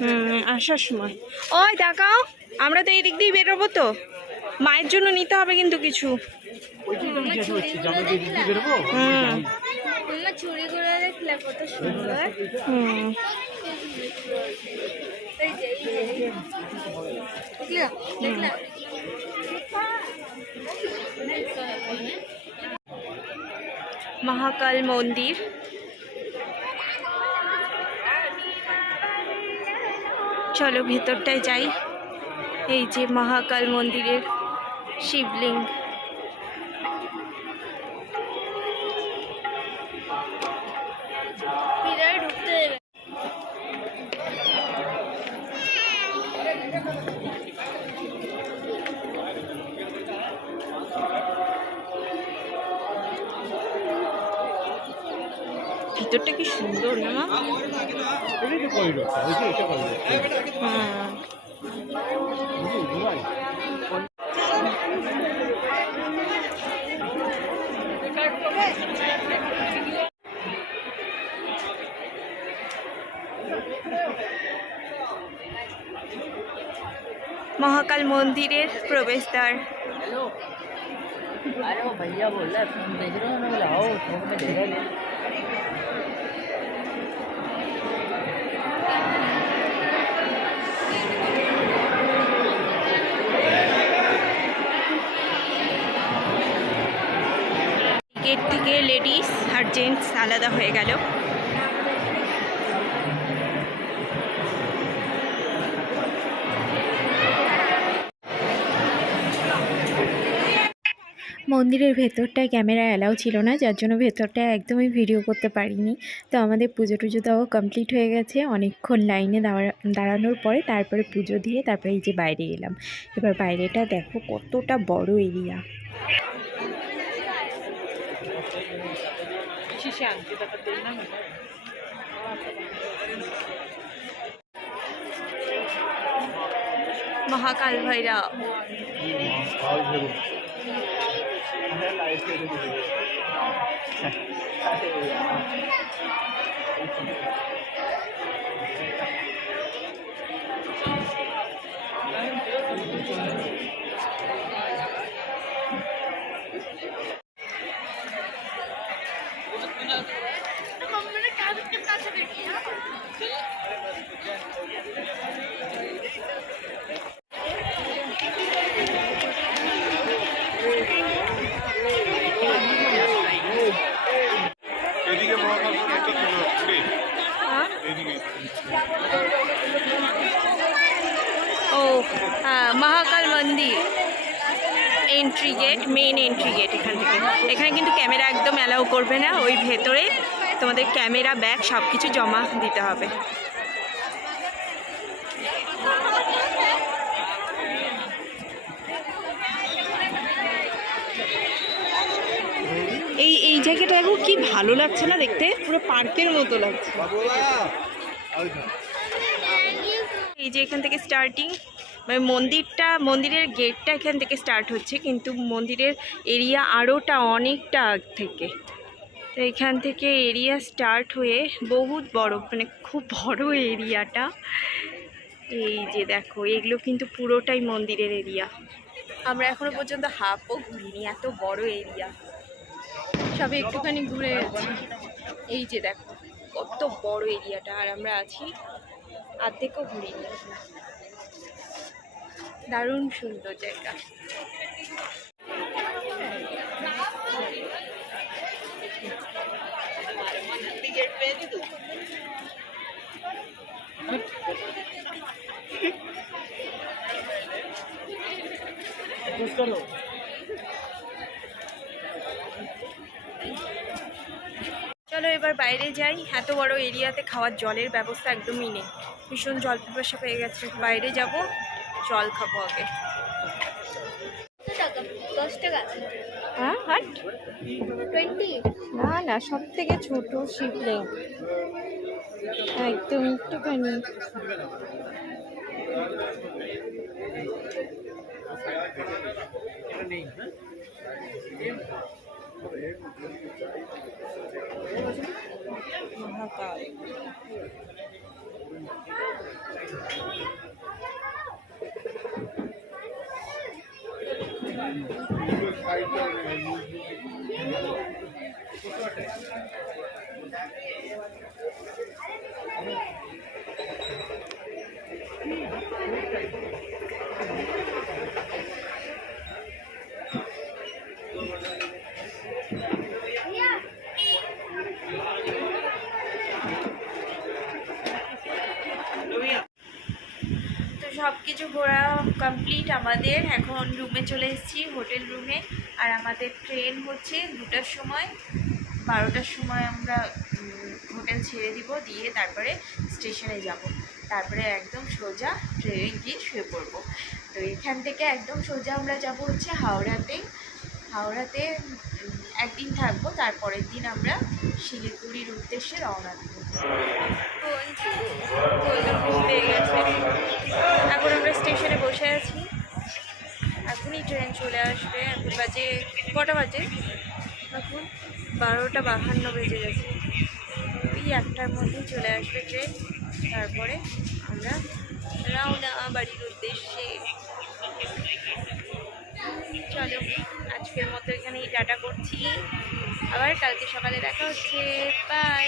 হুম আসার সময়। ওই দেখাও আমরা তো এই দিক দিয়ে বেরোবো তো। মায়ের জন্য নিতে হবে কিন্তু কিছু। মহাকাল চুড়িগুলো চলো ভেতরটায় যাই। এই যে মহাকাল মন্দিরের শিবলিঙ্গ। ভিতরটা কি সুন্দর না মা এটাই তো করিডোর ওই যে এটা করিডোর হুম দুবাই মহাকাল মন্দিরের প্রবেশদ্বার अरे वो भैया बोल रहा है फोन भेज रहे हो मैं बोला आओ फोन में दे গেট থেকে লেডিস আর জেন্টস আলাদা হয়ে গেল। মন্দিরের ভেতরটায় ক্যামেরা অ্যালাউ ছিল না, যার জন্য ভেতরটায় একদমই ভিডিও করতে পারিনি। তো আমাদের পুজো টুজো দেওয়া কমপ্লিট হয়ে গেছে। অনেকক্ষণ লাইনে দাঁড়া দাঁড়ানোর পরে তারপরে পুজো দিয়ে তারপরে এই যে বাইরে এলাম। এবার বাইরেটা দেখো কতটা বড় এরিয়া। মহাকাল ভৈরব আর ধরুন এদিকে মহাকাল মন্দির entry gate main entry gate এখান থেকে। এখানে কিন্তু ক্যামেরা একদম অ্যালাউ করবে না ওই ভেতরে তোমাদের ক্যামেরা ব্যাগ সব কিছু জমা দিতে হবে। এই এই জায়গাটা এখন কি ভালো লাগছে না দেখতে? পুরো পার্কের মতো লাগছে। এই যে এখান থেকে স্টার্টিং মানে মন্দিরটা, মন্দিরের গেটটা এখান থেকে স্টার্ট হচ্ছে, কিন্তু মন্দিরের এরিয়া আরোটা অনেকটা থেকে। তো এখান থেকে এরিয়া স্টার্ট হয়ে বহুত বড় মানে খুব বড় এরিয়াটা এই যে দেখো, এগুলো কিন্তু পুরোটাই মন্দিরের এরিয়া আমরা এখনও পর্যন্ত হাফও ঘুরিনি, এত বড় এরিয়া সবে একটুখানি ঘুরে গেছি। এই যে দেখো, কত বড় এরিয়াটা আর আমরা আছি অর্ধেকও ঘুরিনি। দারুণ সুন্দর জায়গা। চলো এবার বাইরে যাই। এত বড় এরিয়াতে খাওয়ার জলের ব্যবস্থা একদমই নেই। ভীষণ জল পিপাসা পেয়ে গেছে। বাইরে যাব। জল খাব আগে। হ্যাঁ হাট? না না সব থেকে ছোট শিবলিং একদম একটুখানি। মহাকাল। তো সব কিছু ঘোরা কমপ্লিট আমাদের। এখন রুমে চলে এসেছি হোটেল রুমে আর আমাদের ট্রেন হচ্ছে দুটার সময়। বারোটার সময় আমরা হোটেল ছেড়ে দিব, দিয়ে তারপরে স্টেশনে যাব। তারপরে একদম সোজা ট্রেনে গিয়ে শুয়ে পড়ব। তো এখান থেকে একদম সোজা আমরা যাব হচ্ছে হাওড়াতে। হাওড়াতে একদিন থাকব, তারপরের দিন আমরা শিলিগুড়ির উদ্দেশ্যে রওনা দেবো। এখন আমরা স্টেশনে বসে আছি। এখনই ট্রেন চলে আসবে, এখন বাজে কটা বাজে? এখন বারোটা বাহান্ন বেজে গেছে। ওই একটার মধ্যেই চলে আসবে ট্রেন, তারপরে আমরা রওনা বাড়ির উদ্দেশ্যে। চলো। আজকের মতো এখানেই টাটা করছি। আবার কালকে সকালে দেখা হচ্ছে। বাই